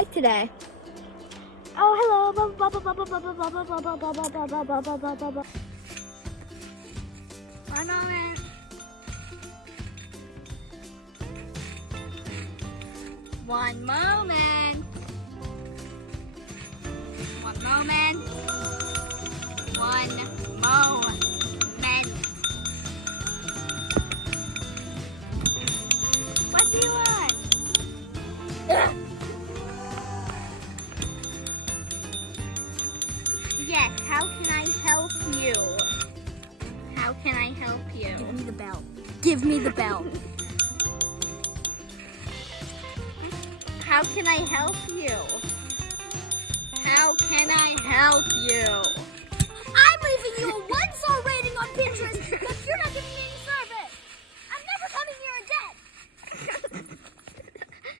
like today? Oh, hello. Blah, blah, blah, blah, blah, blah, blah, blah, blah, blah, blah, blah, blah, blah, blah, blah, blah, blah. One moment. One moment. One moment. One moment. What do you want? Yes, how can I help you? How can I help you? Give me the bell. Give me the bell. How can I help you? How can I help you? I'm leaving you a 1-star rating on Pinterest, but you're not giving me